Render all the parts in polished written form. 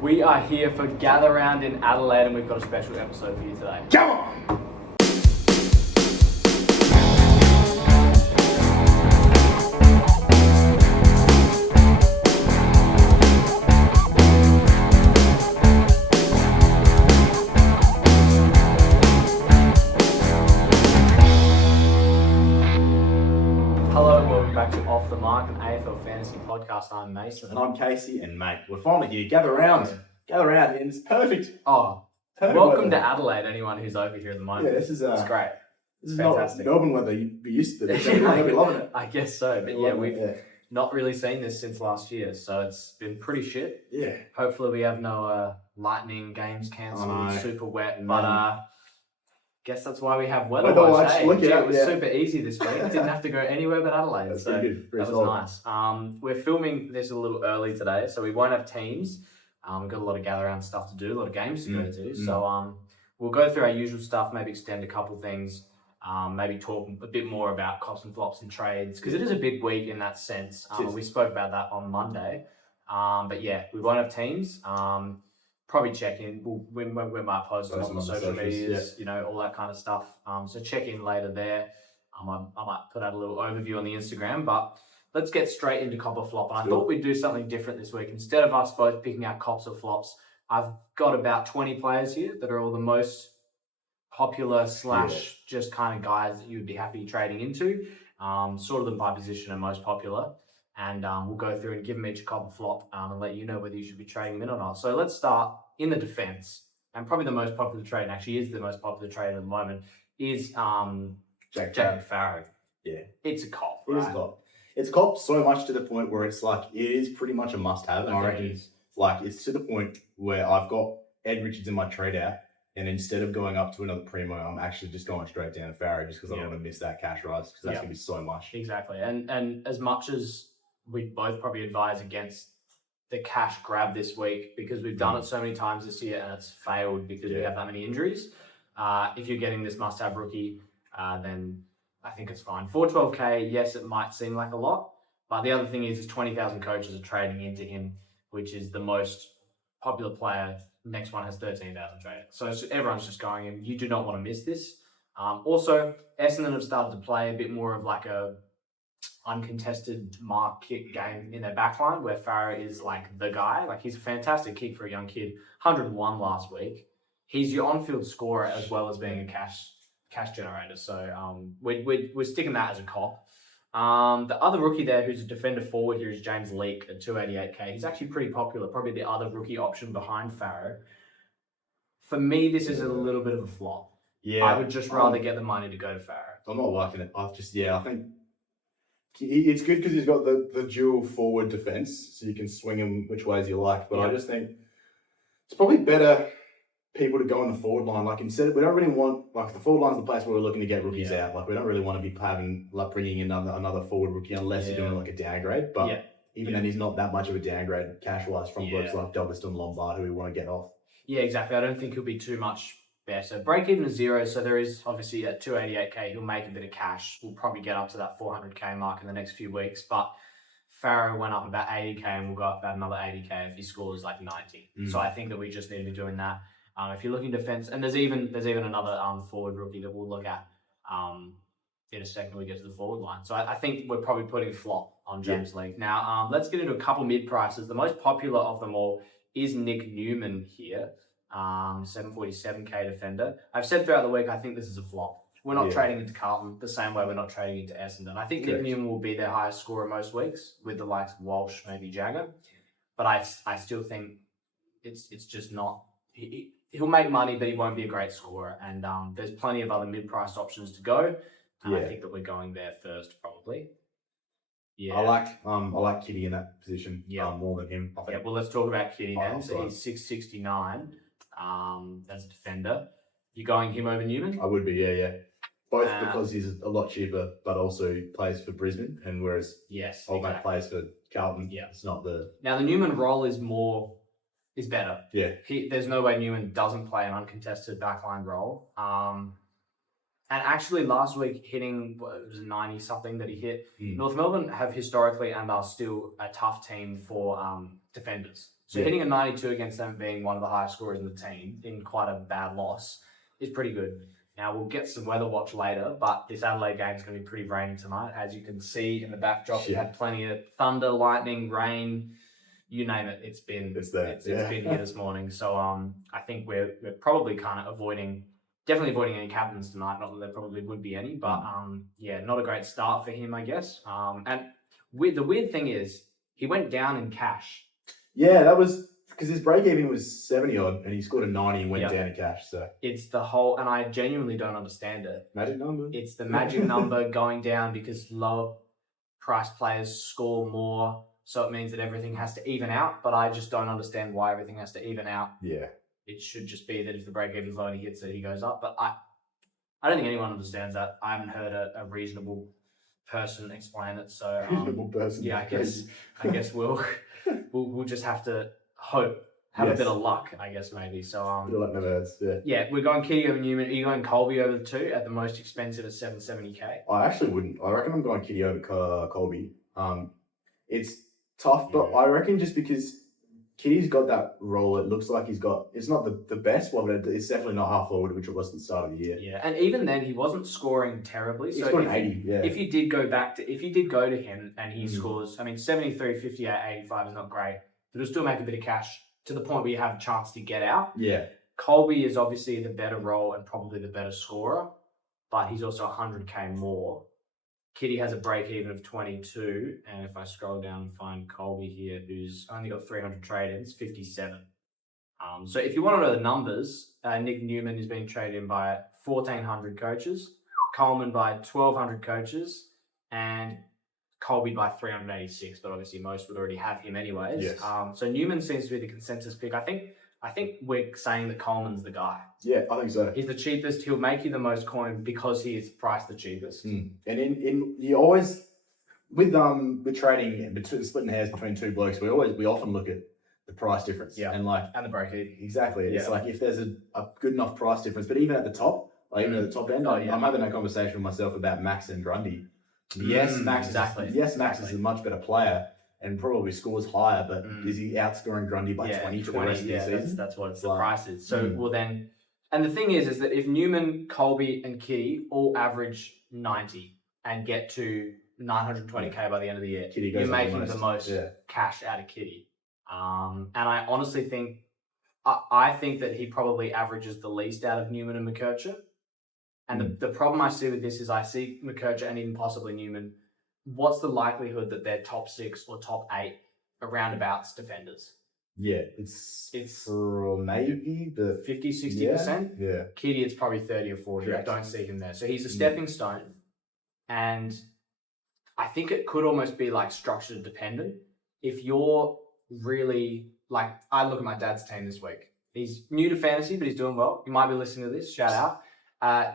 We are here for Gather Round in Adelaide, and we've got a special episode for you today. Come on! Hello and welcome back to Off the Mark, an AFL fantasy podcast. I'm Mason. And I'm Casey, and mate, we're finally here. Gather round, and it's perfect. Oh, Perfect welcome weather. to Adelaide, anyone who's over here at the moment. Yeah, this is It's great. This is fantastic. not Melbourne weather you'd be used to. They'll be loving it. I guess so, but yeah, we've not really seen this since last year, so it's been pretty shit. Yeah. Hopefully we have no lightning games cancelled, super wet, but guess that's why we have weather watch. Hey, it was super easy this week. Didn't have to go anywhere but Adelaide. That's so pretty good. That was nice. We're filming this a little early today, so we won't have teams. We've got a lot of gather around stuff to do, a lot of games to go to. So we'll go through our usual stuff, maybe extend a couple things, maybe talk a bit more about cops and flops and trades, because it is a big week in that sense. We spoke about that on Monday. But yeah, we won't have teams. Probably check in. We might post on the social medias, all that kind of stuff. So check in later there. I might put out a little overview on the Instagram, but let's get straight into cop or flop. And I thought we'd do something different this week. Instead of us both picking out cops or flops, I've got about 20 players here that are all the most popular / just kind of guys that you would be happy trading into. Sort of them by position and most popular. And we'll go through and give them each a cop or flop and let you know whether you should be trading them in or not. So let's start in the defense. And probably the most popular trade, and actually is the most popular trade at the moment, is Jack Farrow. Yeah. It's a cop, It is a cop. It's a cop so much to the point where it's like, it is pretty much a must-have. And I reckon, it's to the point where I've got Ed Richards in my trade out, and instead of going up to another primo, I'm actually just going straight down to Farrow just because I don't want to miss that cash rise, because that's going to be so much. Exactly. And as much as we both probably advise against the cash grab this week, because we've done it so many times this year and it's failed because we have that many injuries. If you're getting this must-have rookie, then I think it's fine. 412k, yes, it might seem like a lot, but the other thing is 20,000 coaches are trading into him, which is the most popular player. Next one has 13,000 traded. So everyone's just going in. You do not want to miss this. Also, Essendon have started to play a bit more of like a uncontested mark kick game in their backline, where Farrow is like the guy. Like, he's a fantastic kick for a young kid. 101 last week. He's your on-field scorer as well as being a cash generator. So we're sticking that as a cop. The other rookie there who's a defender forward here is James Leake at 288k. He's actually pretty popular, probably the other rookie option behind Farrow. For me, this is a little bit of a flop. Yeah, I would just rather get the money to go to Farrow. I'm not liking it. I think it's good because he's got the dual forward defense, so you can swing him which ways you like. But I just think it's probably better people to go on the forward line. Like, instead, we don't really want, like, the forward line's the place where we're looking to get rookies out. Like, we don't really want to be bringing in another forward rookie unless you're doing like a downgrade. But even then, he's not that much of a downgrade cash-wise from blokes like Douglas and Lombard who we want to get off. Yeah, exactly. I don't think he'll be too much better. Break even is 0, so there is obviously at 288k, he'll make a bit of cash. We'll probably get up to that 400k mark in the next few weeks. But Farrow went up about 80k and we'll go up about another 80k if he scores like 90. So I think that we just need to be doing that. If you're looking defense, and there's even another forward rookie that we'll look at in a second when we get to the forward line. So I think we're probably putting flop on James Leake. Now, let's get into a couple mid prices. The most popular of them all is Nick Newman here, 747k defender. I've said throughout the week, I think this is a flop. We're not trading into Carlton the same way we're not trading into Essendon. I think Nick Newman will be their highest scorer most weeks with the likes of Walsh, maybe Jagger. But I still think it's just not... He'll make money, but he won't be a great scorer. And there's plenty of other mid-priced options to go. I think that we're going there first, probably. Yeah, I like Kitty in that position more than him. Yeah, well, let's talk about Kitty then. So he's 669 as a defender. You going him over Newman? I would be, yeah. Both because he's a lot cheaper, but also he plays for Brisbane, and whereas Old Mate plays for Carlton, it's not the... Now, the Newman role is better. Yeah. There's no way Newman doesn't play an uncontested backline role. And actually last week hitting, it was 90 something that he hit. North Melbourne have historically and are still a tough team for defenders. So hitting a 92 against them, being one of the highest scorers in the team in quite a bad loss, is pretty good. Now, we'll get some weather watch later, but this Adelaide game is going to be pretty rainy tonight. As you can see in the backdrop, we've had plenty of thunder, lightning, rain, you name it. It's been here this morning. So I think we're probably kind of definitely avoiding any captains tonight. Not that there probably would be any, but not a great start for him, I guess. And the weird thing is, he went down in cash. Yeah, that was because his break even was 70 odd, and he scored a 90 and went down in cash. So it's the whole, and I genuinely don't understand it. Magic number. It's the magic number going down because lower price players score more, so it means that everything has to even out. But I just don't understand why everything has to even out. Yeah, it should just be that if the break even's low and he hits it, he goes up. But I don't think anyone understands that. I haven't heard a reasonable person explain it. So reasonable person. Yeah, I guess we'll just have to have a bit of luck, I guess, maybe. So bit of luck never hurts. Yeah, we're going Kitty over Newman. Are you going Colby over the 2 at the most expensive at $770K? I actually wouldn't. I reckon I'm going Kitty over Colby. It's tough, but I reckon just because Kitty's got that role, it looks like he's got. It's not the best one, but it's definitely not half forward, which it was at the start of the year. Yeah, and even then, he wasn't scoring terribly. He scored 80. Yeah. If you did go to him and he scores, 73, 58, 85 is not great, but it'll still make a bit of cash to the point where you have a chance to get out. Yeah. Colby is obviously the better role and probably the better scorer, but he's also 100K more. Kitty has a break even of 22, and if I scroll down and find Colby here, who's only got 300 trade-ins, 57. So if you want to know the numbers, Nick Newman is being traded in by 1,400 coaches, Coleman by 1,200 coaches, and Colby by 386. But obviously most would already have him anyways. Yes. So Newman seems to be the consensus pick. I think we're saying that Coleman's the guy. Yeah, I think so. He's the cheapest. He'll make you the most coin because he is priced the cheapest. And in you always with trading splitting hairs between two blokes, we often look at the price difference. Yeah. And the break even. Exactly. It's like if there's a good enough price difference, but even at the top, even at the top end, I'm having that conversation with myself about Max and Grundy. Yes, Max is a much better player and probably scores higher, but is he outscoring Grundy by 20 for the rest of the season? That's what the price is. So, well then, and the thing is that if Newman, Colby and Kitty all average 90 and get to 920K by the end of the year, you're making the most cash out of Kitty. And I honestly think, I think that he probably averages the least out of Newman and McKercher. And the problem I see with this is I see McKercher and even possibly Newman. What's the likelihood that they're top 6 or top 8 roundabouts defenders? Yeah, it's maybe the 50, 60%. Yeah. Kitty, it's probably 30 or 40. Correct. I don't see him there. So he's a stepping stone. And I think it could almost be like structure dependent. If you're really I look at my dad's team this week. He's new to fantasy, but he's doing well. You might be listening to this. Shout out.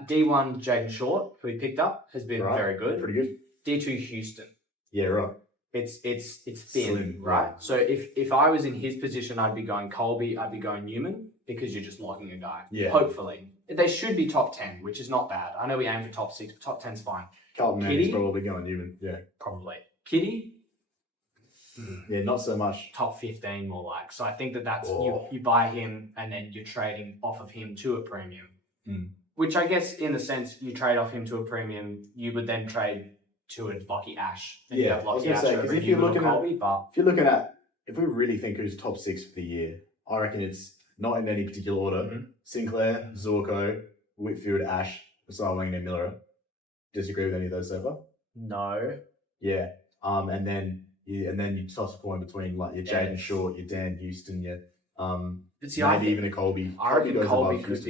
D1 Jaden Short, who he picked up, has been very good. Pretty good. D2 Houston. Yeah, right. It's thin, Slim, right? So if I was in his position, I'd be going Colby, I'd be going Newman, because you're just locking a guy. Yeah. Hopefully. They should be top 10, which is not bad. I know we aim for top 6, but top 10's fine. Carlton Kitty, probably going Newman, yeah. Probably. Kitty? Yeah, not so much. Top 15 more like. So I think that's, you buy him and then you're trading off of him to a premium. Which I guess in the sense you trade off him to a premium, you would then trade to a Lockie Ash. And you have Lockie Ash over if you're looking at, if we really think who's top 6 for the year, I reckon it's not in any particular order. Sinclair, Zorko, Whitfield, Ash, Wang and Miller. Disagree with any of those so far? No. Yeah. And then you toss a coin between like your Jaden Short, your Dan Houston, your maybe even a Colby. I reckon Colby could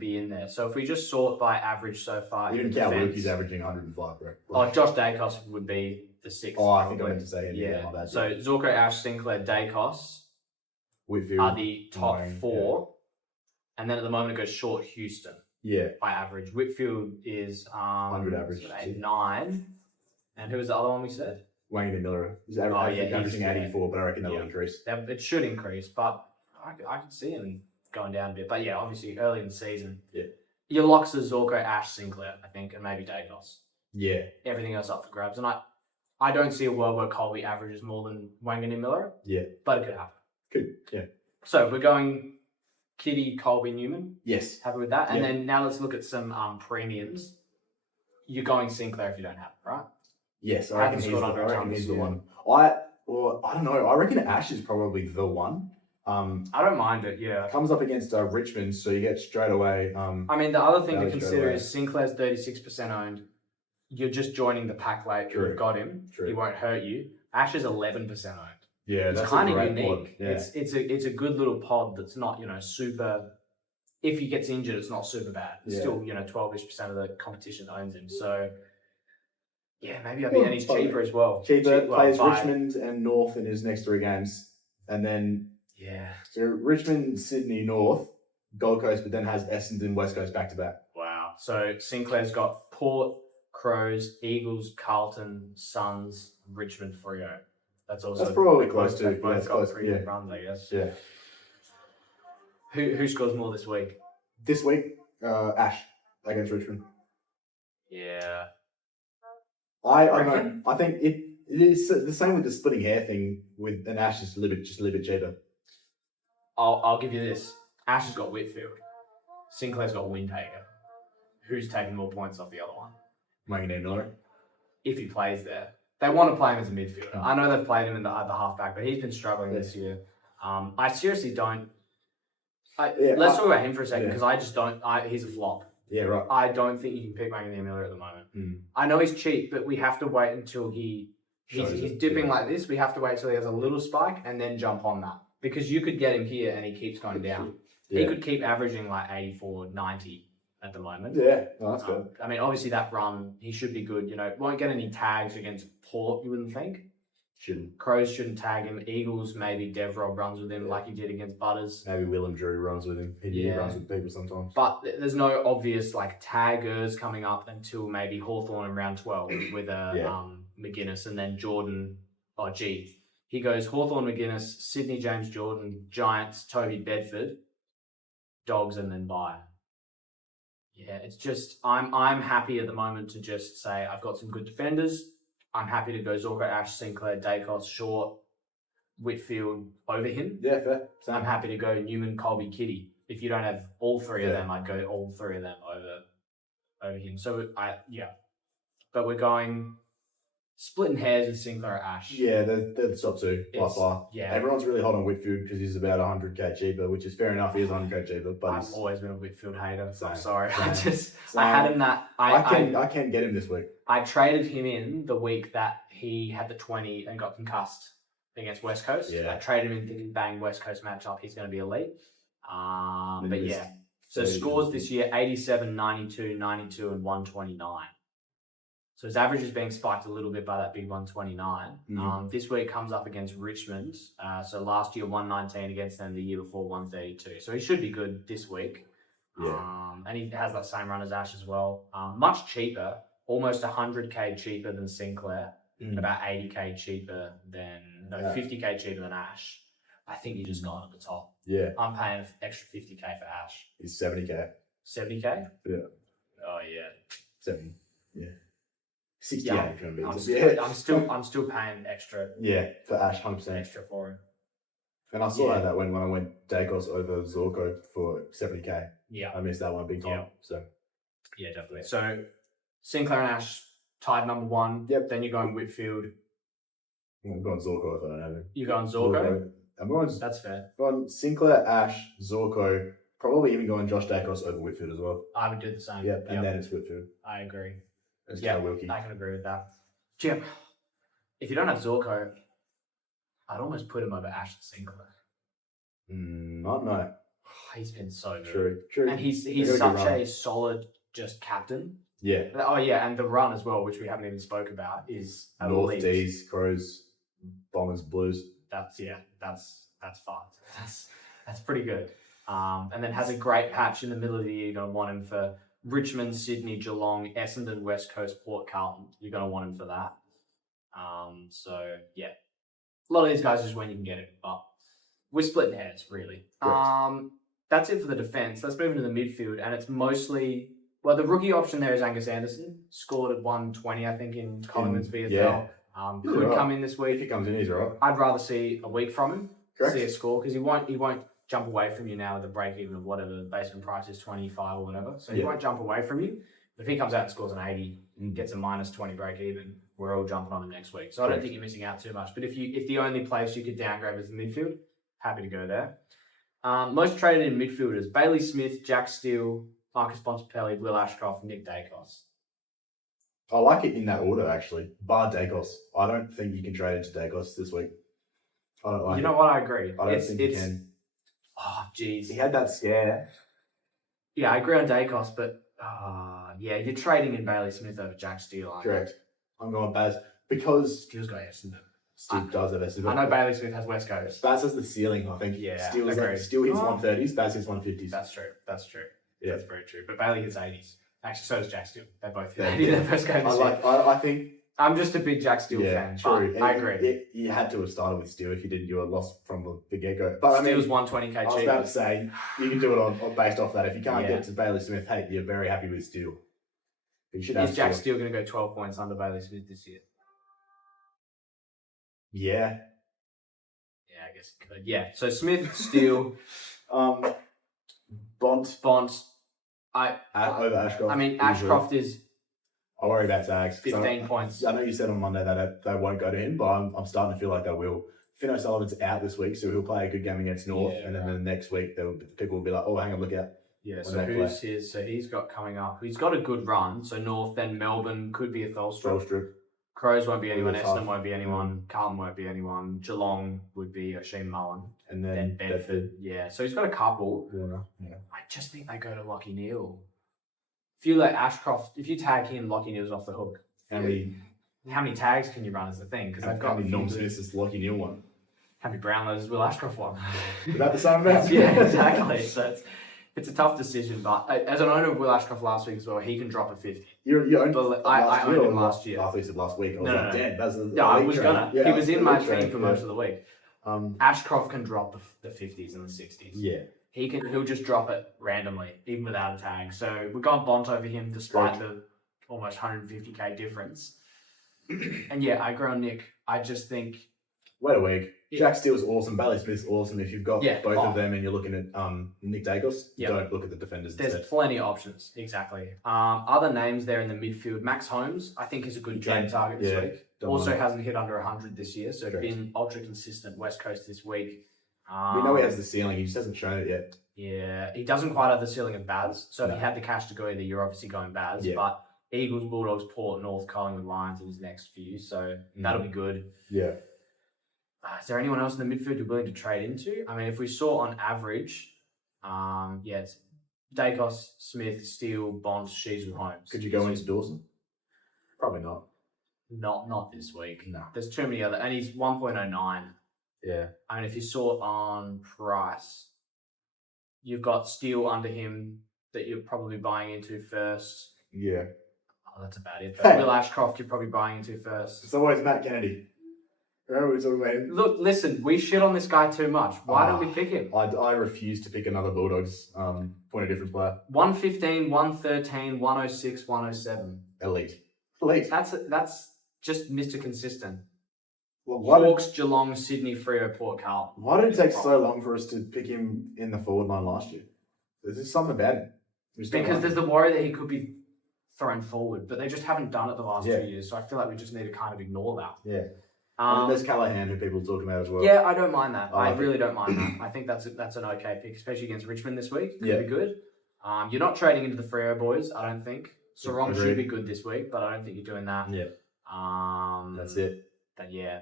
be in there. So if we just sort by average so far, even Cal Wilkie's averaging 105, bro. Oh, Josh Dacos would be the 6th. Oh, I think I meant to say him. Yeah. So Zorko, Ash, Sinclair, Dacos, Whitfield are the top 4, and then at the moment it goes Short, Houston. Yeah. By average, Whitfield is 100 average, 9, and who was the other one we said? Wang and Miller. He's averaging 84, but I reckon that'll increase. It should increase, but I could see him going down a bit. But yeah, obviously early in the season. Yeah. Your locks are Zorko, Ash, Sinclair, I think, and maybe Dacos. Yeah. Everything else up for grabs. And I don't see a world where Colby averages more than Wangan and Miller. Yeah. But it could happen. Good. Yeah. So we're going Kitty, Colby, Newman. Yes. Happy with that? And Yeah. then now let's look at some premiums. You're going Sinclair if you don't have it, right? Yes, I Hasn't reckon he's scored the, under I a reckon ton he's this the year. one. I don't know. I reckon Ash is probably the one. I don't mind it, yeah. Comes up against Richmond, so you get straight away. I mean, the other thing to Valley straight consider away. is Sinclair's 36% owned. You're just joining the pack late. True. You've got him. True. He won't hurt you. Ash is 11% owned. Yeah, It's that's kind a of great unique. pod. Yeah. It's a good little pod that's not, super. If he gets injured, it's not super bad. It's still, 12-ish% of the competition owns him. So, yeah, maybe and he's cheaper as well. Cheaper, plays by- Richmond and North in his next 3 games. And then, so Richmond, Sydney, North, Gold Coast, but then has Essendon, West Coast back-to-back. Wow. So Sinclair's got Port, Crows, Eagles, Carlton, Suns, Richmond, Freo. That's probably close to. They've both that's got close. pretty good runs, I guess. Yeah. Who scores more this week? This week, Ash against Richmond. Yeah. I don't know. I think it is the same with the splitting hair thing with an Ash is a little bit cheaper. I'll give you this. Ash has got Whitfield. Sinclair's got Windhager. Who's taking more points off the other one? Manganino. If he plays there. They want to play him as a midfielder. I know they've played him in the halfback, but he's been struggling this year. I seriously don't. Let's talk about him for a second because I just don't. He's a flop. Yeah, right. I don't think you can pick Manganino at the moment. Mm. I know he's cheap, but we have to wait until he's dipping like this. We have to wait until he has a little spike and then jump on that. Because you could get him here and he keeps going down. Yeah. He could keep averaging like 84, 90 at the moment. Yeah, no, that's good. I mean, obviously that run, he should be good. Won't get any tags against Port, you wouldn't think. Shouldn't. Crows shouldn't tag him. Eagles, maybe Devrod runs with him like he did against Butters. Maybe Willem Drew runs with him. He runs with people sometimes. But there's no obvious taggers coming up until maybe Hawthorn in round 12 with McGuinness and then Jordan. He goes Hawthorn, McGuinness, Sydney, James Jordan, Giants, Toby Bedford, Dogs, and then bye. Yeah, it's just I'm happy at the moment to just say I've got some good defenders. I'm happy to go Zorko, Ash, Sinclair, Dacos, Short, Whitfield over him. Yeah, fair. Same. I'm happy to go Newman, Colby, Kitty. If you don't have all 3 of them, I'd go all 3 of them over him. So but we're going splitting hairs with Sinclair, Ash. Yeah, they're the top 2 by far. Yeah, everyone's really hot on Whitfield because he's about 100k cheaper, which is fair enough. He is 100k cheaper, but I've always been a Whitfield hater, so I'm Same. sorry. Same. I had him that I can get him this week. I traded him in the week that he had the 20 and got concussed against West Coast. Yeah. I traded him in thinking, bang, West Coast matchup, he's going to be elite. But yeah. So scores this year, 87, 92, 92, and 129. So his average is being spiked a little bit by that big 129. Mm-hmm. This week comes up against Richmond. So last year, 119 against them, the year before, 132. So he should be good this week. Yeah. And he has that same run as Ash as well. Much cheaper, almost 100k cheaper than Sinclair. About 80k cheaper than 50k cheaper than Ash. I think you just got at the top. Yeah. I'm paying an extra 50k for Ash. He's 70k. 70k? Yeah. Oh yeah. 70. Yeah. 68 if you want to be. I'm still paying extra. Yeah, for Ash, 100%. Extra for him. And I saw that when I went Dacos over Zorko for 70k. Yeah. I missed that one big time. Yeah. So. Yeah, definitely. So Sinclair and Ash tied number 1. Yep. Then you're going Whitfield. I'm going Zorko if I don't have him. You're going Zorko? I'm going. That's fair. Going Sinclair, Ash, Zorko. Probably even going Josh Dacos over Whitfield as well. I would do the same. Yep. And then it's Whitfield. I agree. It's Yeah, Wilkie. I can agree with that. Jim, if you don't have Zorko, I'd almost put him over Ash and Sinclair. Not no. He's been so good. True. And he's such a solid just captain. Yeah. Oh yeah, and the run as well, which we haven't even spoke about, is North elite. D's, Crows, Bombers, Blues. That's fun. That's pretty good. And then has a great patch in the middle of the year. You're gonna want him for Richmond, Sydney, Geelong, Essendon, West Coast, Port Carlton. You're gonna want him for that. So yeah, a lot of these guys just when you can get it, but we're splitting hairs really. That's it for the defense. Let's move into the midfield, and it's mostly the rookie option there is Angus Anderson, scored at 120, I think, in Collingwood's VFL. Yeah. Could come in this If week. he comes in, he's all right. I'd rather see a week from him. see a score because he won't jump away from you now with the break even of whatever the basement price is, 25 or whatever. So he won't jump away from you. If he comes out and scores an 80 and gets a -20 break even, we're all jumping on him next week. So I don't think you're missing out too much. But if the only place you could downgrade is the midfield, happy to go there. Most traded in midfielders: Bailey Smith, Jack Steele, Marcus Bontempelli, Will Ashcroft, Nick Dacos. I like it in that order, actually. Bar Dacos. I don't think you can trade into Dacos this week. I don't like You know what? I agree. I don't think you can. Oh, jeez. He had that scare. Yeah, I agree on Dacos, but yeah, you're trading in Bailey Smith over Jack Steele, aren't Correct. I'm going Baz because Steele's got Essendon. Steele does have Essendon. I know Bailey Smith has West Coast. Baz has the ceiling, I think. Yeah, Steele hits 130s, Baz hits 150s. That's true. Yeah. That's very true. But Bailey hits 80s. Actually, so does Jack Steele. They both hit 80 their first game. I think. I'm just a big Jack Steele fan. True. I agree. You had to have started with Steele if you didn't do a loss from the get-go. But Steele's 120k cheaper. I was about to say, you can do it on based off that. If you can't get to Bailey Smith, hey, you're very happy with Steele. Is Jack Steele going to go 12 points under Bailey Smith this year? Yeah. Yeah, I guess it could. Yeah. So Smith, Steele, Bont. Over Ashcroft. I mean, Ashcroft is. I worry about tags. 15 points. I know you said on Monday that they won't go to him, but I'm starting to feel like they will. Finn O'Sullivan's out this week, so he'll play a good game against North, and then the next week people will be like, oh, hang on, look out. Yeah, so who's his? So he's got coming up. He's got a good run. So North, then Melbourne could be a Thulstrip. Crows won't be anyone. Essendon won't be anyone. Carlton won't be anyone. Geelong would be Osheen Mullen. And then Bedford. Yeah, so he's got a couple. Yeah. I just think they go to Lockie Neal. If you let Ashcroft, if you tag him, Lockie Neal's off the hook. How many tags can you run is the thing? Because they've got how many Norm Smiths is Lockie Neal one? How many Brownlows is Will Ashcroft one? Is that the same amount? Yeah, exactly. So it's a tough decision, but as an owner of Will Ashcroft last week as well, he can drop a 50. You owned I owned him last year. I thought you said last week. I was damn, that's I was gonna. Yeah, he was in my team for most of the week. Ashcroft can drop the 50s and the 60s. Yeah. He'll just drop it randomly, even without a tag. So we've got Bont over him despite the almost 150k difference. And yeah, I agree on Nick. I just think. Wait a week. Jack Steele's awesome. Bailey Smith's awesome. If you've got both of them and you're looking at Nick Dacos, don't look at the defenders. There's plenty of options. Exactly. Other names there in the midfield. Max Holmes, I think, is a good trade target this week. Also hasn't hit under 100 this year, so been ultra consistent West Coast this week. We know he has the ceiling. He just hasn't shown it yet. Yeah, he doesn't quite have the ceiling of Baz. So if you had the cash to go either, you're obviously going Baz. But Eagles, Bulldogs, Port, North, Collingwood, Lions in his next few. So that'll be good. Yeah. Is there anyone else in the midfield you're willing to trade into? I mean, if we saw on average, it's Dacos, Smith, Steele, Bont, Shees, and Holmes. Could you go into Dawson? Probably not. Not this week. No. There's too many other, and he's 1.09. Yeah. I mean, if you saw it on price, you've got Steele under him that you're probably buying into first. Yeah. Oh, that's about it. But Will Ashcroft, you're probably buying into first. It's always Matt Kennedy. Remember we talking about him? Look, listen, we shit on this guy too much. Why don't we pick him? I refuse to pick another Bulldogs point of difference player. 115, 113, 106, 107. Elite. That's just Mr. Consistent. Well, Hawks, Geelong, Sydney, Freo, Port, Carlton. Why did it take so long for us to pick him in the forward line last year? There's just something about him. Because there's the worry that he could be thrown forward, but they just haven't done it the last 2 years. So I feel like we just need to kind of ignore that. Yeah. And there's Callahan, who people are talking about as well. Yeah, I don't mind that. I really don't mind that. I think that's an okay pick, especially against Richmond this week. Could be good. You're not trading into the Freo boys, I don't think. Sarong should be good this week, but I don't think you're doing that. Yeah. That's it. But yeah,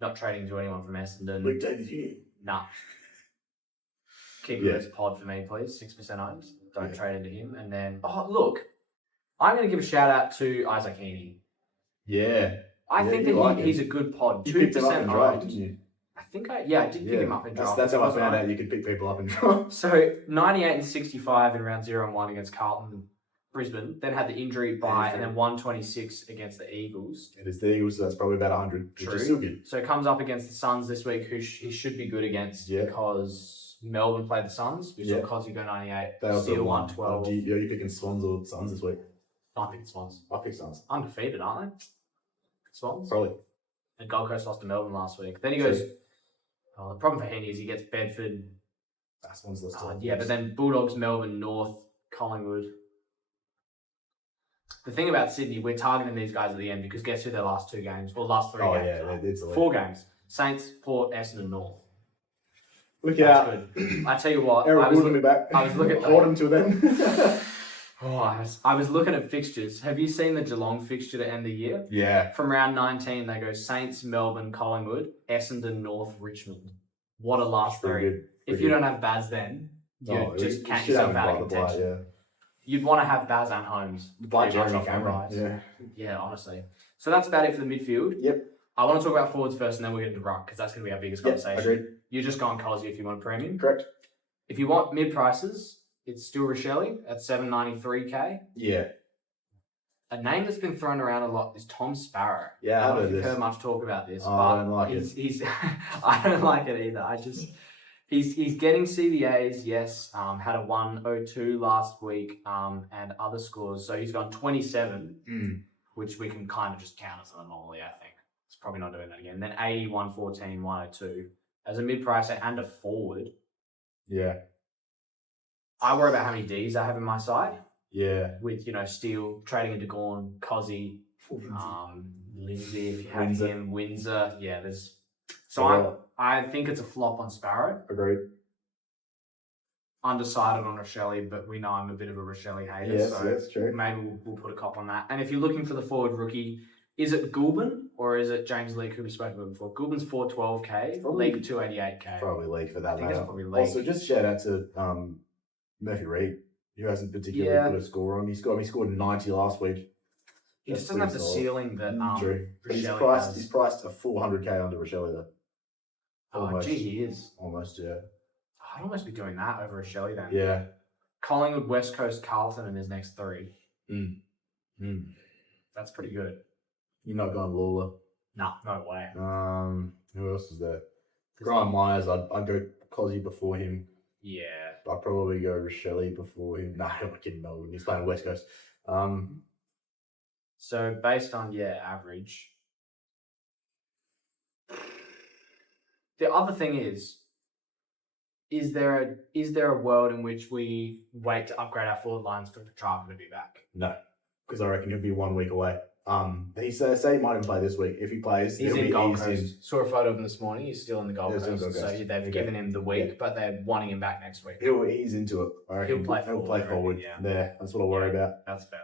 not trading to anyone from Essendon. Luke Davis here. Nah. Keep it as pod for me, please. 6% owned. Don't trade into him. And then, look, I'm going to give a shout out to Isaac Heaney. Yeah. I think that he's a good pod. 2% owned. Didn't you? I think I did pick him up in draft. That's how I found out you could pick people up in draft. So 98 and 65 in round 0 and 1 against Carlton, Brisbane. Then had the injury bye and then 126 against the Eagles. It is the Eagles, so that's probably about 100. True. Which is still good. So it comes up against the Suns this week, who he should be good against because Melbourne played the Suns. We saw Cosy go 98. Steele 112. Are you picking Swans or Suns this week? I picked Swans. I picked Suns. Undefeated, aren't they? Swans? Probably. And Gold Coast lost to Melbourne last week. Then he goes, Oh, the problem for Heaney is he gets Bedford. That's one's listed. Yeah, but then Bulldogs, Melbourne, North, Collingwood. The thing about Sydney, we're targeting these guys at the end because guess who their last 2 games or last 3 games? Yeah, it's elite. 4 games: Saints, Port, Essendon, North. Look That's out. good. I tell you what, Eric Wood will be back. I was looking. Hold him till then. I was looking at fixtures. Have you seen the Geelong fixture to end the year? Yeah. From round 19, they go Saints, Melbourne, Collingwood, Essendon, North, Richmond. What a last 3. If you don't have Baz then, you just count yourself out of contention. Yeah. You'd want to have Baz and Holmes. By Jeremy off Cameron. your Yeah, honestly. So that's about it for the midfield. Yep. I want to talk about forwards first and then we'll get into ruck because that's going to be our biggest conversation. Agreed. You're just going Cosy if you want a premium. Correct. If you want mid prices, it's still Rochelle at $793K. Yeah. A name that's been thrown around a lot is Tom Sparrow. Yeah, I don't know I've if you've heard heard much talk about this. Oh, but I don't like he's I don't like it either. He's getting CBAs, yes. Had a 102 last week, and other scores. So he's gone 27, which we can kind of just count as an anomaly, I think. It's probably not doing that again. Then 80, 114, 102 as a mid-pricer and a forward. Yeah. I worry about how many Ds I have in my side. Yeah. With, Steele, trading into Gorn, Cozzy, Lindsay, if you have Windsor. him, Windsor. Yeah, there's... So I think it's a flop on Sparrow. Agreed. Undecided on Rochelle, but we know I'm a bit of a Rochelle hater. Yes, so that's true. maybe we'll put a cop on that. And if you're looking for the forward rookie, is it Goulburn or is it James Leake, who we spoke about before? Goulburn's 412K, Leake 288K. Probably Leake for that I think matter. it's probably Leake. Also, just shout out to Murphy Reid, who hasn't particularly put a score on. He scored 90 last week. He just doesn't have the ceiling that True. Rochelle has. He's priced a 400K under Rochelle though. Almost. Gee, he is. Almost, yeah. I'd almost be doing that over Rochelle then. Yeah. Collingwood, West Coast, Carlton in his next 3. That's pretty good. You're not going Lawler. Nah, no way. Who else is there? Graham Myers, I'd go Cozzy before him. Yeah. I'd probably go Rochelle before him. Nah, I'm not kidding Melbourne. He's playing West Coast. So based on average. The other thing is there a world in which we wait to upgrade our forward lines for Petrarca to be back? No, because I reckon he'll be 1 week away. He say he might even play this week. If he plays, he's in Gold Coast. Saw a photo of him this morning. He's still in the Gold Coast. So they've given him the week, but they're wanting him back next week. He's into it. I reckon He'll play forward. Yeah, there. That's what I worry about. That's fair.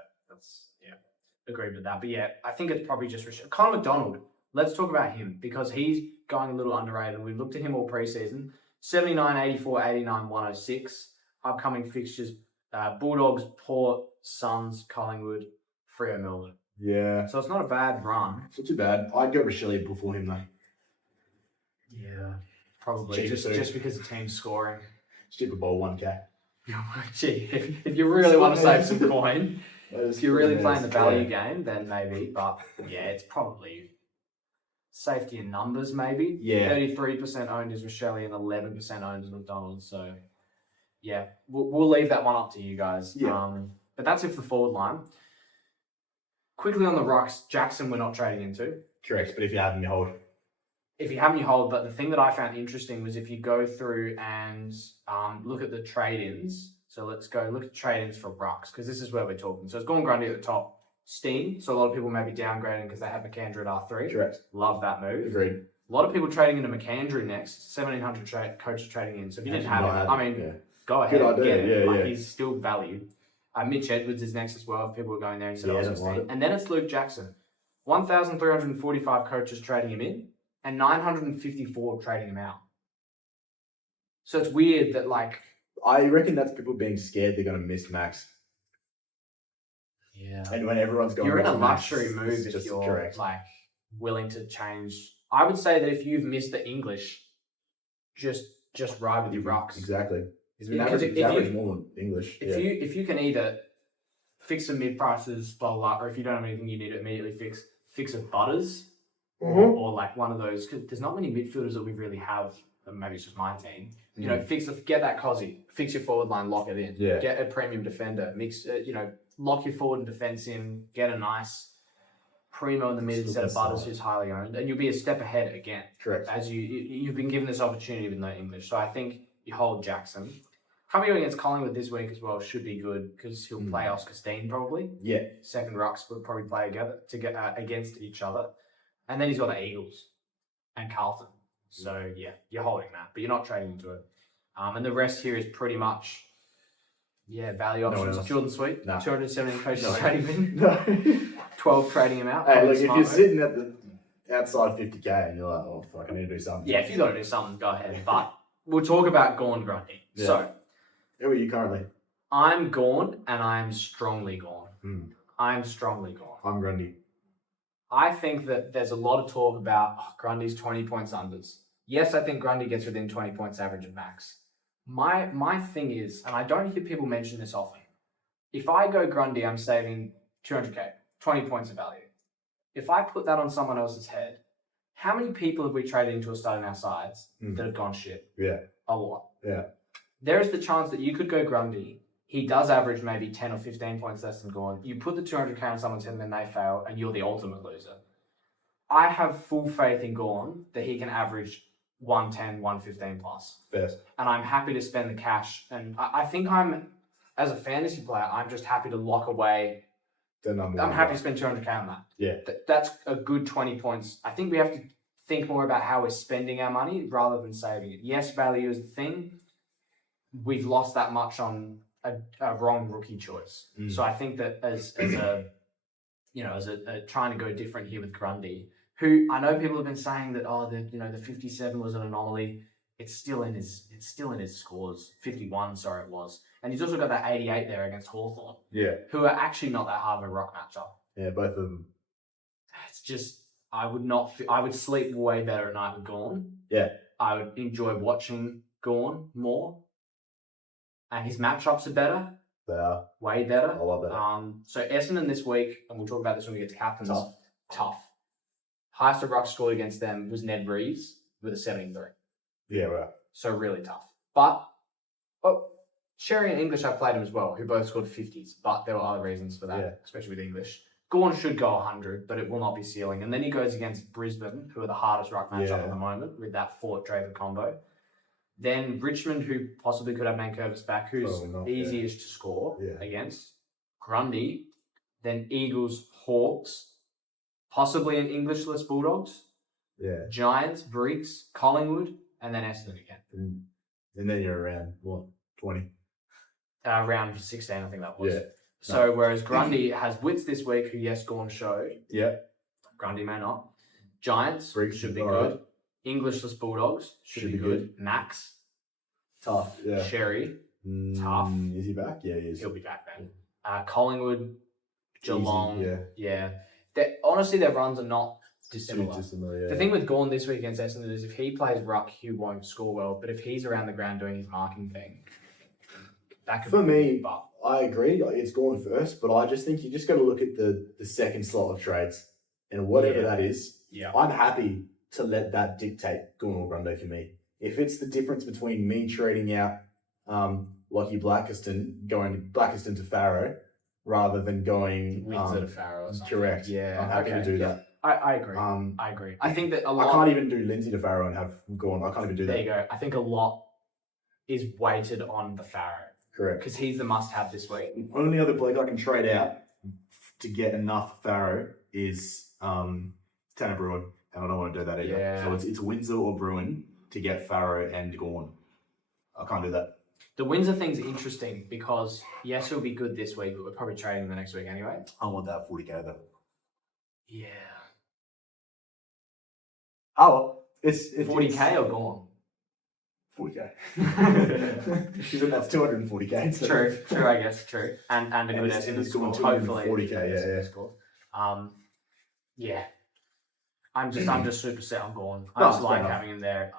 Agreed with that. But I think it's probably just Rochelle. Connor McDonald. Let's talk about him because he's going a little underrated. We looked at him all preseason. 79, 84, 89, 106. Upcoming fixtures: Bulldogs, Port, Suns, Collingwood, Freo, Melbourne. Yeah. So it's not a bad run. It's not too bad. I'd go Rochelle before him though. Yeah, probably just because the team's scoring. Super Bowl 1K. Gee, if you really want to save some coin, if you're really playing the value game, then maybe. But it's probably safety in numbers, maybe. Yeah. 33% owned is Rochelle and 11% owned is McDonald's. So, we'll leave that one up to you guys. Yeah. But that's it for the forward line. Quickly on the rucks, Jackson we're not trading into. Correct, but if you have him, you hold. If you have him, you hold. But the thing that I found interesting was if you go through and look at the trade-ins. So let's go look at trade-ins for rucks because this is where we're talking. So it's Gordon Grundy at the top. Steam. So a lot of people may be downgrading because they have McAndrew at R3. Correct. Love that move. Agreed. A lot of people trading into McAndrew next. 1,700 coaches trading in. So if you didn't have him, go ahead. Good idea. Get him. Yeah. He's still valued. Mitch Edwards is next as well. If people are going there instead of Steam. And then it's Luke Jackson. 1,345 coaches trading him in and 954 trading him out. So it's weird that I reckon that's people being scared they're going to miss Max. Yeah. And when everyone's going, you're in a Max, luxury move if you're correct. willing to change. I would say that if you've missed the English, just ride with your rucks. Exactly. He's been Because average more than English. If you can either fix some mid prices, blah blah, or if you don't have anything you need to immediately fix a Butters, or one of those. Cause there's not many midfielders that we really have. Maybe it's just my team. You know, get that Cozzy, fix your forward line, lock it in. Yeah. Get a premium defender, mix. Lock your forward and defense in. Get a nice Primo in the mid Still instead of best Butters, side. who's highly owned, and you'll be a step ahead again. Correct. As you've been given this opportunity with no English, so I think you hold Jackson. Coming up against Collingwood this week as well should be good because he'll play Oscar Steen probably. Yeah. Second rucks will probably play against each other, and then he's got the Eagles and Carlton. So yeah, you're holding that, but you're not trading into it. And the rest here is pretty much value one options. else. Jordan Sweet, No. 217 coaches trading him, No. 12 trading him out. Hey, Probably look, if smart you're move. sitting at the outside 50k and you're like, oh fuck, I need to do something. Yeah, if you got to do something, go ahead. But we'll talk about Gawn Grundy. Yeah. So Who are you currently? I'm Gawn and I'm strongly Gawn. I'm strongly Gawn. I'm Grundy. I think that there's a lot of talk about Grundy's 20 points unders. Yes, I think Grundy gets within 20 points average of max. My thing is, and I don't hear people mention this often, if I go Grundy, I'm saving 200k, 20 points of value. If I put that on someone else's head, how many people have we traded into a start in our sides that have gone shit? Yeah. A lot. Yeah. There is the chance that you could go Grundy. He does average maybe 10 or 15 points less than Gawn. You put the 200k on someone's head and then they fail, and you're the ultimate loser. I have full faith in Gawn that he can average 110, 115 plus. First. And I'm happy to spend the cash. And I think as a fantasy player, I'm just happy to lock away. The number I'm one happy guy. to spend 200k on that. Yeah. That's a good 20 points. I think we have to think more about how we're spending our money rather than saving it. Yes, value is the thing. We've lost that much on a wrong rookie choice. So I think that as a trying to go different here with Grundy, who I know people have been saying that the 57 was an anomaly. It's still in his scores. 51, sorry, it was. And he's also got that 88 there against Hawthorn. Yeah. Who are actually not that hard of a rock matchup. Yeah, both of them. It's just I would sleep way better at night with Gawn. Yeah. I would enjoy watching Gawn more. And his matchups are better. They are. Way better. A lot better. So Essendon this week, and we'll talk about this when we get to captains. Tough. Highest of ruck scored against them was Ned Reeves with a 73. Yeah, right. So really tough. But Sherry and English I played him as well, who both scored 50s. But there were other reasons for that, especially with English. Gawn should go 100, but it will not be ceiling. And then he goes against Brisbane, who are the hardest ruck matchup at the moment, with that Fort-Draver combo. Then Richmond, who possibly could have Mankervis back, who's easiest to score against. Grundy. Then Eagles, Hawks. Possibly an Englishless Bulldogs. Yeah. Giants, Briggs, Collingwood, and then Essendon again. And then you're around, 20? Round 16, I think that was. Yeah. So whereas Grundy has Wits this week, who Gawn showed. Yeah. Grundy may not. Giants Briggs should be all good. right. Englishless Bulldogs should be good. Max. Tough. Yeah. Sherry. Tough. Is he back? Yeah, he is. He'll be back then. Collingwood. Geelong. Easy, Yeah. Honestly, their runs are not dissimilar. Yeah. The thing with Gawn this week against Essendon is if he plays ruck, he won't score well. But if he's around the ground doing his marking thing, that could For be me, but I agree. It's Gawn first, but I just think you just got to look at the second slot of trades and whatever that is. Yeah. I'm happy to let that dictate Gawn or Grundy for me. If it's the difference between me trading out Lockie Blackiston, going Blackiston to Farrow, rather than going Windsor to Farrow or something. Correct. Yeah. I'm happy to do that. I agree. I agree. I think that a lot. I can't even do Lindsay to Farrow and have Gawn. I can't even do that. There you go. I think a lot is weighted on the Farrow. Correct. Because he's the must-have this week. The only other bloke I can trade out to get enough Farrow is Tanner Bruin, and I don't want to do that either. Yeah. So it's Windsor or Bruin to get Farrow and Gawn. I can't do that. The Windsor thing's interesting because, yes, it'll be good this week, but we're probably trading the next week anyway. I want that 40k though. Yeah. Oh, well, it's 40k or Gawn? 40k. Because that's 240k. So. True, I guess, true. And a good Essendon score. Hopefully. 40k, yeah. I'm just super set on Gawn. I No, just like fair having him there.